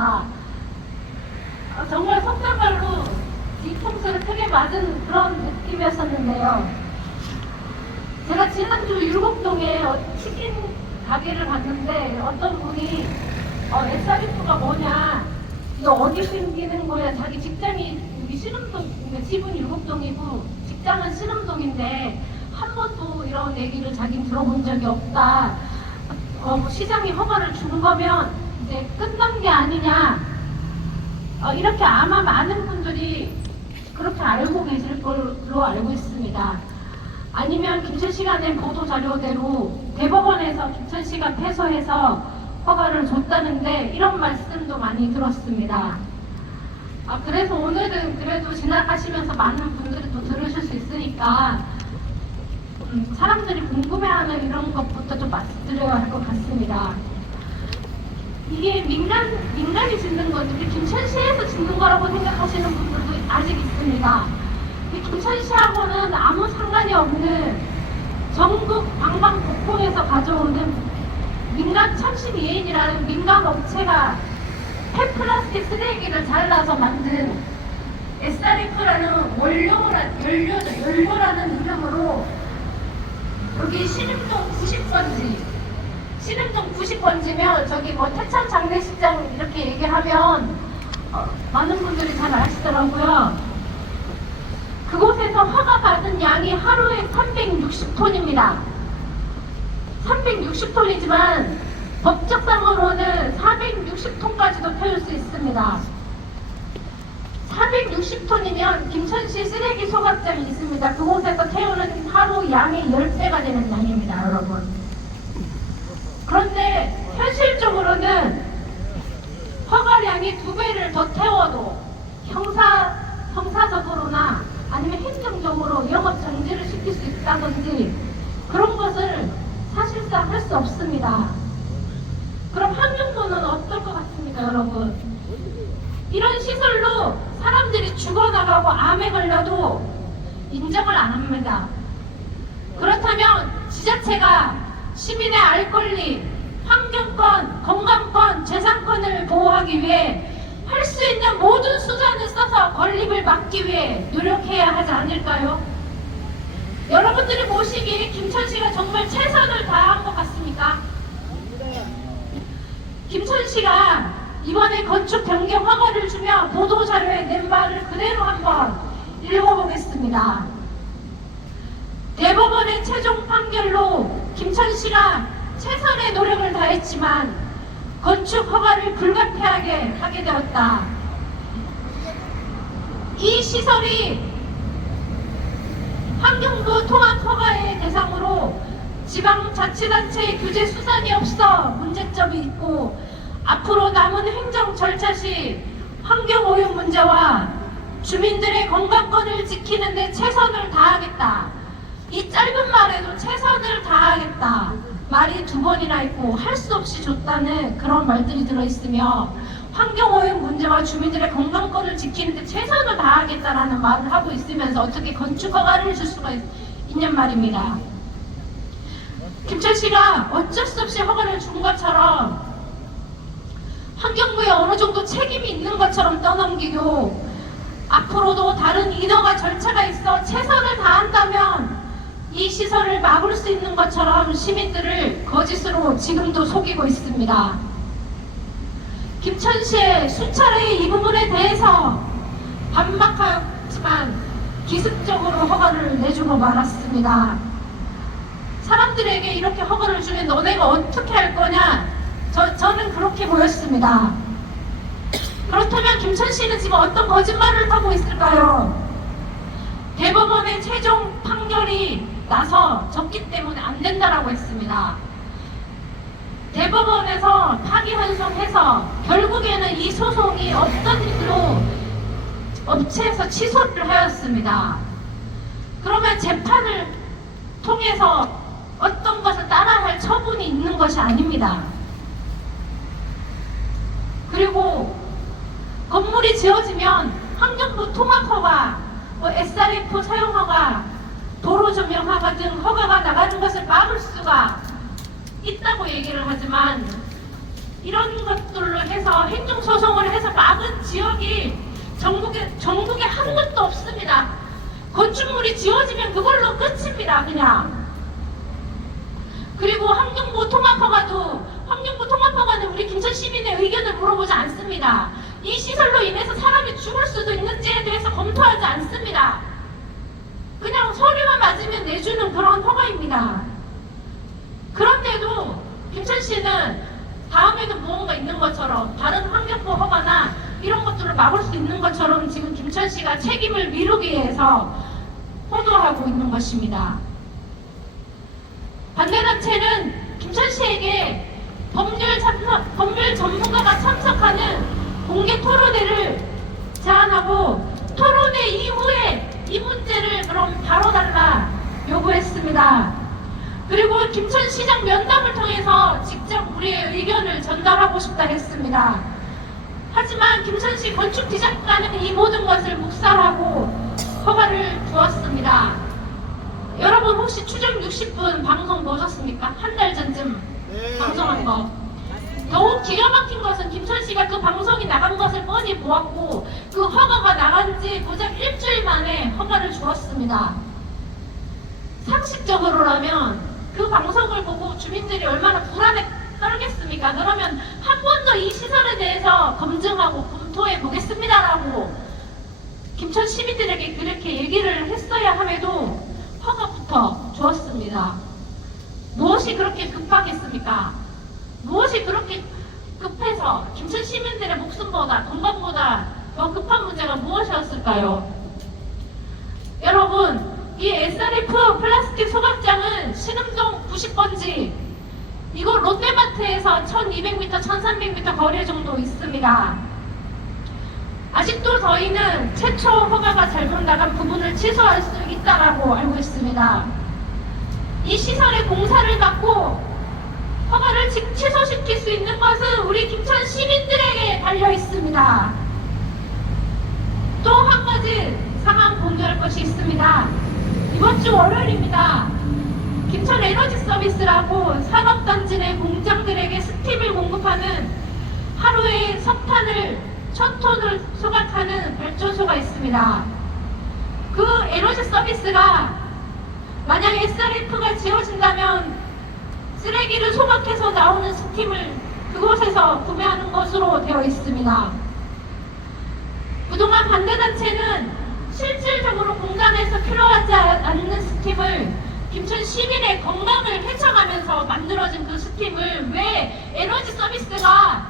같습니다. 정말 속단말로 뒤통수를 크게 맞은 그런 느낌이었었는데요. 제가 지난주 율곡동에 치킨 가게를 갔는데 어떤 분이 SRF가 뭐냐, 이거 어디 생기는 거야, 자기 직장이 여기 신음동, 집은 율곡동이고 직장은 신음동인데 한 번도 이런 얘기를 자기는 들어본 적이 없다. 시장이 허가를 준 거면 이제 끝난 게 아니냐. 이렇게 아마 많은 분들이 그렇게 알고 계실 걸로 알고 있습니다. 아니면 김천시가 낸 보도자료대로 대법원에서 김천시가 패소해서 허가를 줬다는데 이런 말씀도 많이 들었습니다. 그래서 오늘은 그래도 지나가시면서 많은 분들이 또 들으실 수 있으니까 사람들이 궁금해하는 이런 것부터 좀 말씀드려야 할 것 같습니다. 이게 민간이 짓는 건지 우리 김천시에서 짓는 거라고 생각하시는 분들도 아직 있습니다. 김천시하고는 아무 상관이 없는 전국 방방곡곡에서 가져오는 민간 참신이엔이라는 민간 업체가 폐플라스틱 쓰레기를 잘라서 만든 SRF라는 연료라는 이름으로 여기 신림동 90번지면 저기 태천 장례식장 이렇게 얘기하면 많은 분들이 잘 아시더라고요. 그곳에서 허가 받은 양이 하루에 360톤입니다. 360톤이지만 법적상으로는 460톤까지도 태울 수 있습니다. 460톤이면 김천시 쓰레기 소각장이 있습니다. 그곳에서 태우는 하루 양의 10배가 되는 양입니다, 여러분. 그런데 현실적으로는 허가량이 2배를 더 태워도 형사적으로나 아니면 행정적으로 영업 정지를 시킬 수 있다든지 그런 것을 사실상 할 수 없습니다. 그럼 환경부는 어떨 것 같습니까, 여러분? 이런 시설로 사람들이 죽어나가고 암에 걸려도 인정을 안 합니다. 그렇다면 지자체가 시민의 알 권리, 환경권, 건강권, 재산권을 보호하기 위해 할 수 있는 모든 수단을 써서 건립을 막기 위해 노력해야 하지 않을까요? 여러분들이 보시기에 김천시가 정말 최선을 다한 것 같습니까? 김천시가 이번에 건축 변경 허가를 주며 보도자료에 낸 말을 그대로 한번 읽어보겠습니다. 대법원의 최종 판결로 김천시가 최선의 노력을 다했지만 건축 허가를 불가피하게 하게 되었다. 이 시설이 환경부 통합 허가의 대상으로 지방자치단체의 규제 수단이 없어 문제점이 있고 앞으로 남은 행정 절차 시 환경오염 문제와 주민들의 건강권을 지키는 데 최선을 다하겠다. 이 짧은 말에도 최선을 다하겠다. 말이 2번이나 있고 할 수 없이 줬다는 그런 말들이 들어있으며 환경오염 문제와 주민들의 건강권을 지키는 데 최선을 다하겠다라는 말을 하고 있으면서 어떻게 건축 허가를 줄 수가 있냔 말입니다. 김천시가 어쩔 수 없이 허가를 준 것처럼 환경부에 어느 정도 책임이 있는 것처럼 떠넘기고 앞으로도 다른 인허가 절차가 있어 최선을 다한다면 이 시설을 막을 수 있는 것처럼 시민들을 거짓으로 지금도 속이고 있습니다. 김천시에 수차례 이 부분에 대해서 반박하였지만 기습적으로 허가를 내주고 말았습니다. 사람들에게 이렇게 허가를 주면 너네가 어떻게 할 거냐? 저는 그렇게 보였습니다. 그렇다면 김천시는 지금 어떤 거짓말을 하고 있을까요? 대법원의 최종 판결이 나서 졌기 때문에 안 된다라고 했습니다. 대법원에서 파기환송해서 결국에는 이 소송이 없던 일로 업체에서 취소를 하였습니다. 그러면 재판을 통해서 어떤 것을 따라야 할 처분이 있는 것이 아닙니다. 그리고 건물이 지어지면 환경부 통합허가, SRF 사용허가, 도로조명허가 등 허가가 나가는 것을 막을 수가 있다고 얘기를 하지만 이런 것들로 해서 행정소송을 해서 막은 지역이 전국에 한 곳도 없습니다. 건축물이 지어지면 그걸로 끝입니다. 그냥. 그리고 환경부 통합허가는 우리 김천 시민의 의견을 물어보지 않습니다. 이 시설로 인해서 사람이 죽을 수도 있는지에 대해서 검토하지 않습니다. 그냥 서류만 맞으면 내주는 그런 허가입니다. 그런데도 김천시는 다음에도 무언가 있는 것처럼 다른 환경부 허가나 이런 것들을 막을 수 있는 것처럼 지금 김천시가 책임을 미루기 위해서 호도하고 있는 것입니다. 반대단체는 김천시에게 법률 전문가가 참석하는 공개 토론회를 제안하고 토론회 이후에 이 문제를 그럼 다뤄달라 요구했습니다. 그리고 김천시장 면담을 통해서 직접 우리의 의견을 전달하고 싶다 했습니다. 하지만 김천시 건축디자인과는 이 모든 것을 묵살하고 허가를 주었습니다. 여러분 혹시 추정 60분 방송 보셨습니까? 한 달 전쯤 방송한 거. 더욱 기가 막힌 것은 김천시가 그 방송이 나간 것을 뻔히 보았고 그 허가가 나간 지 고작 일주일 만에 허가를 주었습니다. 상식적으로라면 그 방송을 보고 주민들이 얼마나 불안에 떨겠습니까? 그러면 한 번 더 이 시설에 대해서 검증하고 검토해 보겠습니다라고 김천 시민들에게 그렇게 얘기를 했어야 함에도 허가부터 주었습니다. 무엇이 그렇게 급하겠습니까? 무엇이 그렇게 급해서 김천 시민들의 목숨보다 건강보다 더 급한 문제가 무엇이었을까요? 여러분, 이 SRF 플라스틱 소각장은 신음동 90번지 이거 롯데마트에서 1200m, 1300m 거리 정도 있습니다. 아직도 저희는 최초 허가가 잘못 나간 부분을 취소할 수 있다고 알고 있습니다. 이 시설의 공사를 받고 허가를 취소시킬 수 있는 것은 우리 김천 시민들에게 달려 있습니다. 또 한 가지 상황 공개할 것이 있습니다. 이번 주 월요일입니다. 김천 에너지 서비스라고 산업단지 내 공장들에게 스팀을 공급하는 하루에 석탄을 1000톤을 소각하는 발전소가 있습니다. 그 에너지 서비스가 만약 SRF가 지어진다면 쓰레기를 소각해서 나오는 스팀을 그곳에서 구매하는 것으로 되어 있습니다. 그동안 반대단체는 실질적으로 공장에서 필요하지 않는 스팀을 김천 시민의 건강을 해쳐가면서 만들어진 그 스팀을 왜 에너지 서비스가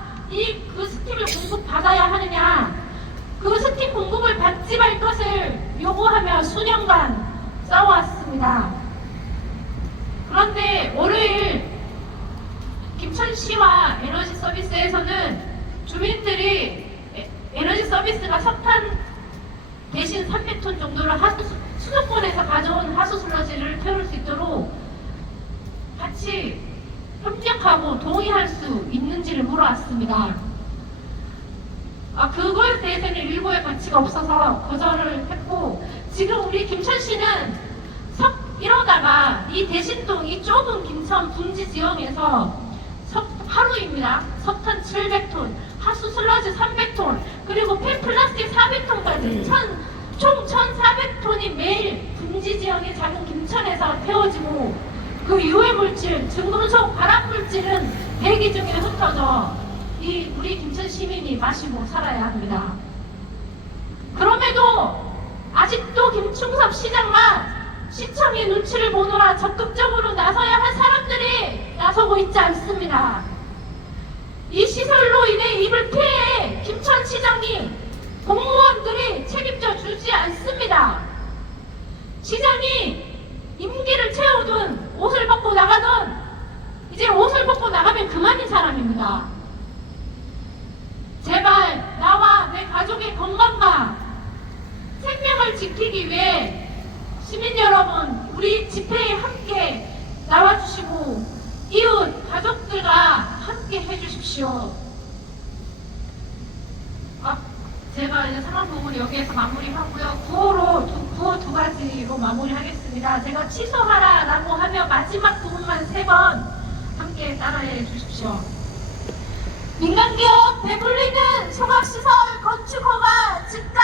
그 스팀을 공급받아야 하느냐, 그 스팀 공급을 받지 말 것을 요구하며 수년간 싸워왔습니다. 그런데 월요일 김천시와 에너지 서비스에서는 주민들이 에너지 서비스가 석탄 대신 300톤 정도를 수도권에서 가져온 하수슬러지를 태울 수 있도록 같이 협력하고 동의할 수 있는지를 물어왔습니다. 그거에 대해서는 일부의 가치가 없어서 거절을 했고, 지금 우리 김천시는 이러다가 이 대신동 이 좁은 김천 분지 지역에서 하루입니다. 석탄 700톤, 하수 슬러지 300톤, 그리고 폐플라스틱 400톤까지 총 1400톤이 매일 분지 지역의 작은 김천에서 태워지고 그 유해 물질, 증금속, 발암 물질은 대기 중에 흩어져 우리 김천 시민이 마시고 살아야 합니다. 그럼에도 아직도 김충섭 시장만 시청의 눈치를 보느라 적극적으로 나서야 할 사람들이 나서고 있지 않습니다. 이 시설로 인해 입을 피해 김천시장이 공무원들이 책임져 주지 않습니다. 시장이 임기를 채우든 옷을 벗고 나가든 이제 옷을 벗고 나가면 그만인 사람입니다. 제발 나와 내 가족의 건강과 생명을 지키기 위해 시민 여러분, 우리 집회에 함께 나와주시고 이웃, 가족들과 함께 해주십시오. 제가 이제 상황 부분 여기에서 마무리하고요. 구호 두 가지로 마무리하겠습니다. 제가 취소하라라고 하며 마지막 부분만 3번 함께 따라해 주십시오. 민간기업 배불리는 송악시설 건축 허가 즉각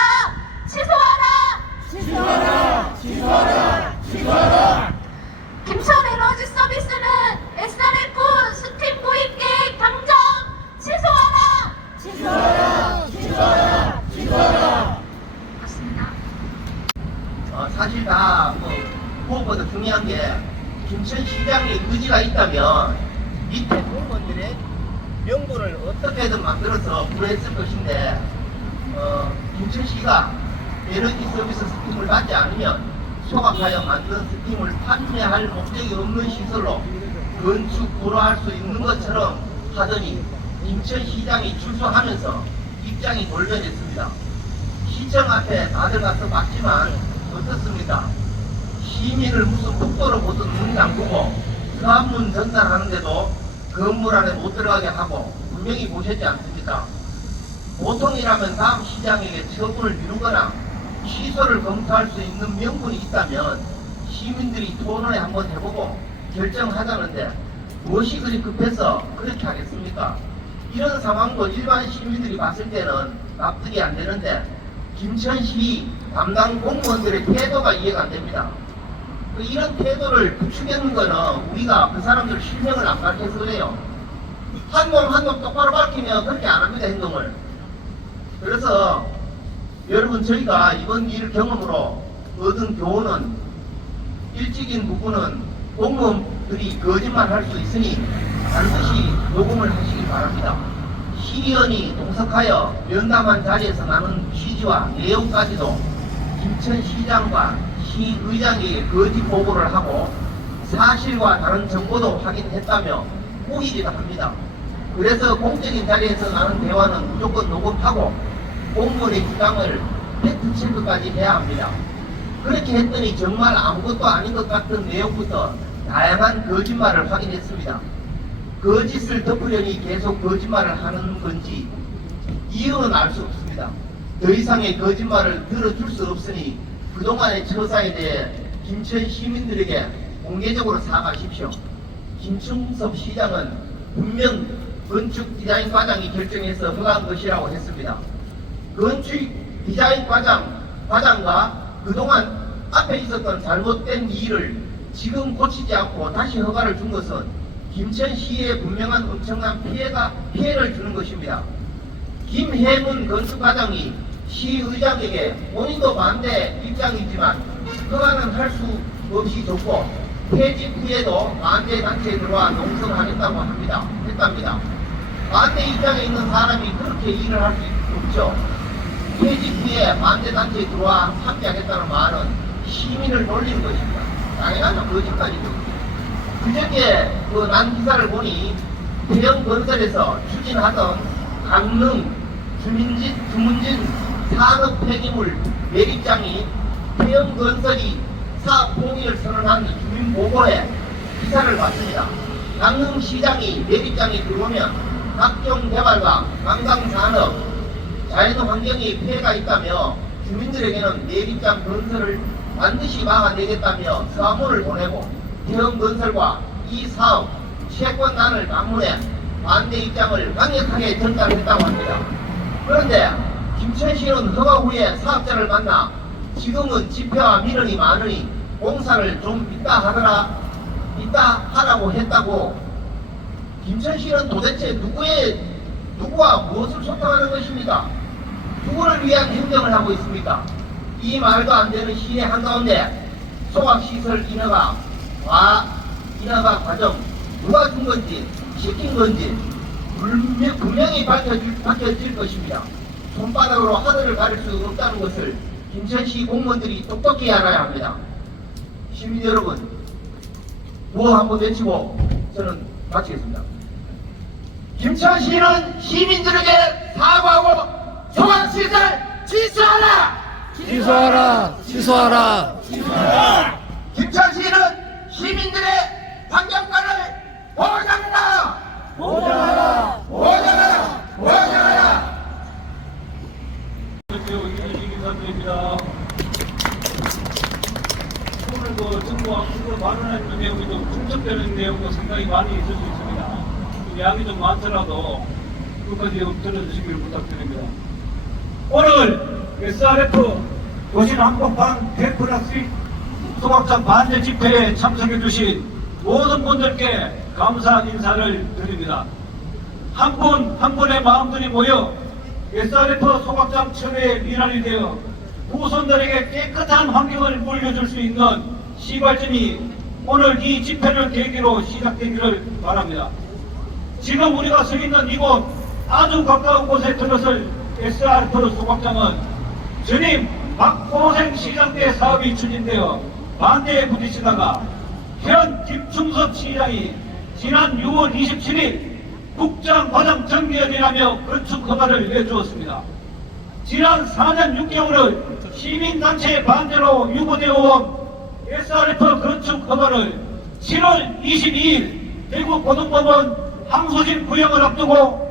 취소하라! 취소하라! 취소하라! 취소하라! 김천 에너지 서비스는 SRF 스팀 도입 계획 당장 취소하라! 취소하라! 취소하라! 취소하라! 맞습니다. 사실 무엇보다 중요한 게 김천시장의 의지가 있다면 밑에 공무원들의 명분을 어떻게든 만들어서 구했을 것인데 김천시가 에너지 서비스 스팀을 받지 않으면 소각하여 만든 스팀을 판매할 목적이 없는 시설로 건축 불허할 수 있는 것처럼 하더니 김천시장이 출소하면서 입장이 돌변했습니다. 시청 앞에 다들 가서 봤지만 어떻습니까? 시민을 무슨 국도로 보던 문 잠그고 수압문 전달하는데도 건물 안에 못 들어가게 하고 분명히 보셨지 않습니까? 보통이라면 다음 시장에게 처분을 미루거나 취소를 검토할 수 있는 명분이 있다면 시민들이 토론에 한번 해보고 결정하자는데 무엇이 그리 급해서 그렇게 하겠습니까? 이런 상황도 일반 시민들이 봤을 때는 납득이 안 되는데 김천시 담당 공무원들의 태도가 이해가 안 됩니다. 이런 태도를 부추기는 거는 우리가 그 사람들 실명을 안 밝혀서 그래요. 한 놈 똑바로 밝히면 그렇게 안 합니다, 행동을. 그래서 여러분, 저희가 이번 일 경험으로 얻은 교훈은 일찍인 부분은 공무원들이 거짓말 할 수 있으니 반드시 녹음을 하시기 바랍니다. 시의원이 동석하여 면담한 자리에서 나눈 취지와 내용까지도 김천시장과 시의장에게 거짓 보고를 하고 사실과 다른 정보도 확인했다며 우기기도 합니다. 그래서 공적인 자리에서 나눈 대화는 무조건 녹음하고 공무원의 주장을 팩트체크까지 해야 합니다. 그렇게 했더니 정말 아무것도 아닌 것 같은 내용부터 다양한 거짓말을 확인했습니다. 거짓을 덮으려니 계속 거짓말을 하는 건지 이유는 알 수 없습니다. 더 이상의 거짓말을 들어줄 수 없으니 그동안의 처사에 대해 김천 시민들에게 공개적으로 사과하십시오. 김충섭 시장은 분명 건축 디자인 과장이 결정해서 허가한 것이라고 했습니다. 건축 디자인 과장과 그동안 앞에 있었던 잘못된 일을 지금 고치지 않고 다시 허가를 준 것은 김천시에 분명한 엄청난 피해를 주는 것입니다. 김혜문 건축과장이 시의장에게 본인도 반대 입장이지만 허가는 할 수 없이 줬고 폐집 후에도 반대 단체에 들어와 농성하겠다고 했답니다. 반대 입장에 있는 사람이 그렇게 일을 할 수 없죠. 폐집 후에 반대 단체에 들어와 함께하겠다는 말은 시민을 놀리는 것입니다. 당연하죠. 거짓말이죠. 그저께 난 기사를 보니 태영건설에서 추진하던 강릉 주문진 산업 폐기물 매립장이 태영건설이 사업 포기를 선언한 주민보고에 기사를 봤습니다. 강릉시장이 매립장에 들어오면 각종 개발과 관광산업, 자연환경에 피해가 있다며 주민들에게는 매립장 건설을 반드시 막아내겠다며 서한문을 보내고 태영건설과 이 사업 채권단을 방문해 반대 입장을 강력하게 전달했다고 합니다. 그런데 김천시는 허가 후에 사업자를 만나 지금은 집회와 민원이 많으니 공사를 좀 이따 하라고 했다고. 김천시는 도대체 누구와 무엇을 소통하는 것입니까? 누구를 위한 행정을 하고 있습니까? 이 말도 안 되는 시의 한가운데 소각시설 인허가 과정 누가 준 건지 시킨 건지 분명히 밝혀질 것입니다. 손바닥으로 하늘을 가릴 수 없다는 것을 김천시 공무원들이 똑똑히 알아야 합니다. 시민 여러분, 구호 한번 외치고 저는 마치겠습니다. 김천시는 시민들에게 사과하고 소각시설 취소하라! 취소하라! 취소하라! 취소하라! 김천시는 시민들의 환경권을 보장하라! 보장하라! 보장하라! 보장하라! 이기사입니다. 오늘 정부와 국을 발언하는 내용이 좀 중첩되는 내용도 상당히 많이 있을 수 있습니다. 양이 좀 많더라도 끝까지 들어주시기를 부탁드립니다. 오늘 SRF 도심 한복판 100+1 소각장 반대 집회에 참석해 주신 모든 분들께 감사 인사를 드립니다. 한 분 한 분의 마음들이 모여 SRF 소각장 철회의 미랄이 되어 후손들에게 깨끗한 환경을 물려줄 수 있는 시발점이 오늘 이 집회를 계기로 시작되기를 바랍니다. 지금 우리가 서 있는 이곳 아주 가까운 곳에 들어설 SRF 소각장은 전임 박보생 시장 때 사업이 추진되어 반대에 부딪히다가 현 김충섭 시장이 지난 6월 27일 국장 과정 정비연이라며 건축 허가를 내주었습니다. 지난 4년 6개월을 시민단체 반대로 유보되어 온 SRF 건축 허가를 7월 22일 대구 고등법원 항소심 구형을 앞두고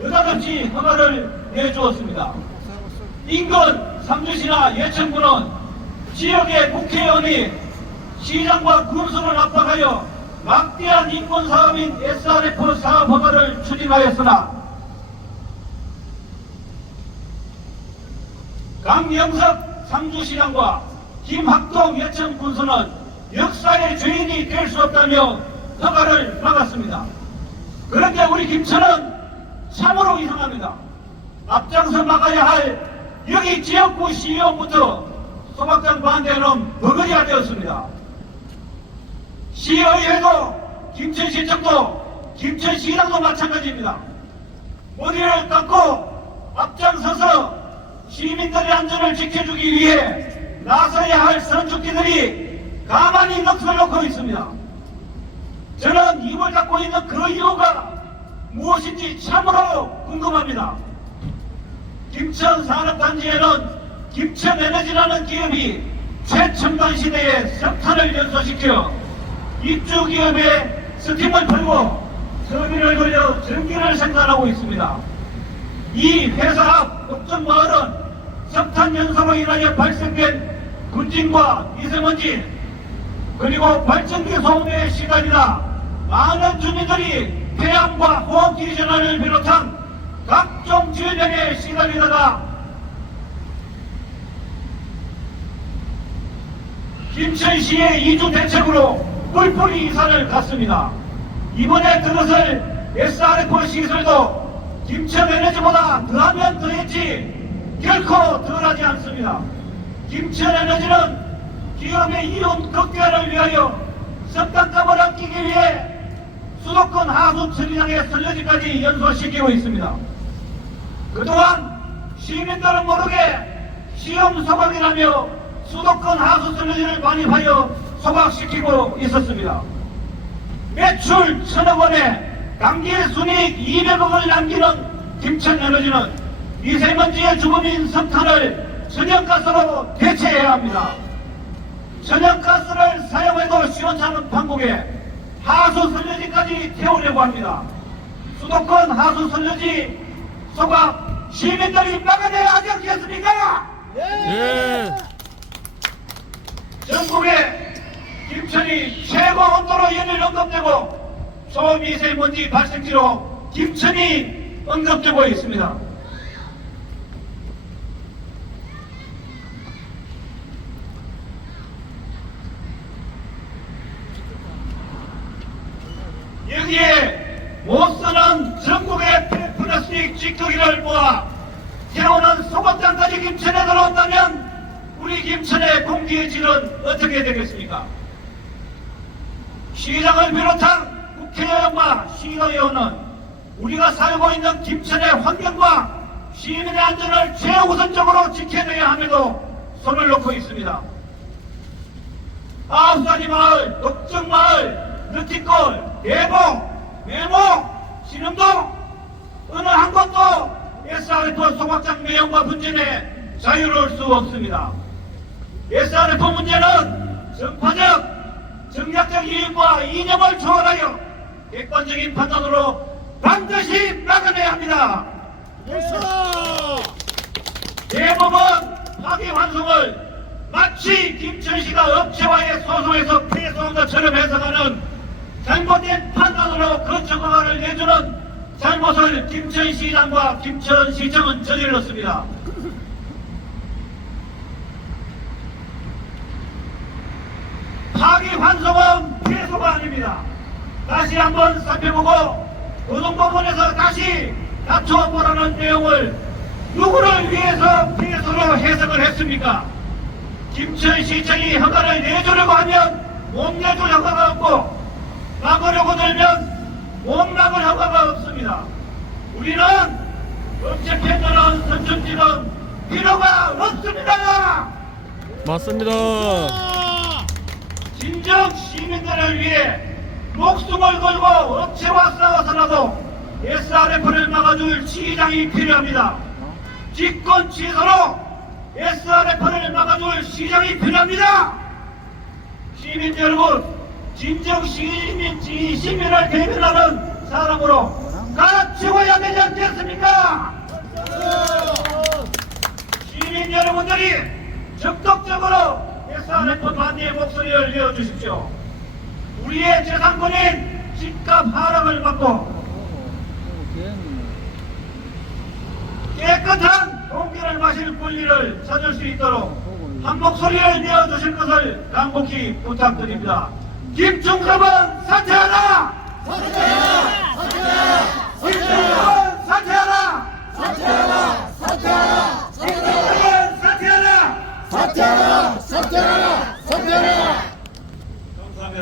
느닷없이 허가를 내주었습니다. 인근 삼주시나 예천군은 지역의 국회의원이 시장과 군수를 압박하여 막대한 인권사업인 SRF 사업 허가를 추진하였으나 강영석 삼주시장과 김학동 예천군수는 역사의 죄인이 될 수 없다며 허가를 막았습니다. 그런데 우리 김천은 참으로 이상합니다. 앞장서 막아야 할 여기 지역구 시의원부터 소각장 반대는 버거리가 되었습니다. 시의회도 김천시청도 김천시장도 마찬가지입니다. 머리를 깎고 앞장서서 시민들의 안전을 지켜주기 위해 나서야 할 선출기들이 가만히 넋을 놓고 있습니다. 저는 입을 닫고 있는 그 이유가 무엇인지 참으로 궁금합니다. 김천산업단지에는 김천에너지라는 기업이 최첨단 시대에 석탄을 연소시켜 입주기업에 스팀을 풀고 터빈을 돌려 전기를 생산하고 있습니다. 이 회사 앞 옥천마을은 석탄 연소로 인하여 발생된 군진과 미세먼지 그리고 발전기 소음에 시달리다 많은 주민들이 폐암과 호흡기 질환을 비롯한 각종 질병에 시달리다가 김천시의 이주 대책으로 뿔뿔이 이사를 갔습니다. 이번에 들어설 SRF 시설도 김천에너지보다 더하면 더했지 결코 덜하지 않습니다. 김천에너지는 기업의 이윤 극대화를 위하여 석탄값을 아끼기 위해 수도권 하수 처리장의 설려지까지 연소시키고 있습니다. 그동안 시민들은 모르게 시험 소각이라며 수도권 하수 설려지를 반입하여 소각시키고 있었습니다. 매출 1,000억 원에 당기순이익 200억을 남기는 김천에너지는 미세먼지의 죽음인 석탄을 천연가스로 대체해야 합니다. 천연가스를 사용해도 시원찮은 판국에 하수 설려지까지 태우려고 합니다. 수도권 하수 설려지 소각 시민들이 막아내야 하지 않겠습니까? 예. 전국에 김천이 최고 온도로 연일 언급되고 초미세먼지 발생지로 김천이 언급되고 있습니다. 여기에 못쓰는 전국의 플라스틱 찌꺼기를 모아 태우는 소각장까지 김천에 들어온다면 우리 김천의 공기의 질은 어떻게 되겠습니까? 시장을 비롯한 국회의원과 시의원은 우리가 살고 있는 김천의 환경과 시민의 안전을 최우선적으로 지켜내야 함에도 손을 놓고 있습니다. 아홉사리 마을, 독정마을, 느티골, 대봉, 매목, 신흥동 어느 한 곳도 SRF 소각장 매형과 분진에 자유로울 수 없습니다. SRF 문제는 정파적, 정략적 이익과 이념을 초월하여 객관적인 판단으로 반드시 막아내야 합니다. 대법원 파기환송을 마치 김천시가 업체와의 소송에서 패소한 것처럼 해석하는 잘못된 판단으로 건축허가를 내주는 잘못을 김천시장과 김천시청은 저질렀습니다. 파기환송은 피해소가 아닙니다. 다시 한번 살펴보고 노동법원에서 다시 낮춰보라는 내용을 누구를 위해서 피해소로 해석을 했습니까? 김천시청이 허가를 내주려고 하면 못 내줄 허가가 없고 막으려고 들면 못 막을 허가가 없습니다. 우리는 업체편들은 선천지는 필요가 없습니다. 맞습니다. 진정 시민들을 위해 목숨을 걸고 업체와 싸워서라도 SRF를 막아줄 시장이 필요합니다. 집권 취소로 SRF를 막아줄 시장이 필요합니다. 시민 여러분, 진정 시민을 대변하는 사람으로 가르치고야 되지 않겠습니까? 시민 여러분들이 적극적으로 SRF 반대의 목소리를 내어주십시오. 우리의 재산권인 집값 하락을 막고 깨끗한 공기를 마실 권리를 찾을 수 있도록 한 목소리를 내어주실 것을 간곡히 부탁드립니다. 김충섭은 사퇴하라! 사퇴하라!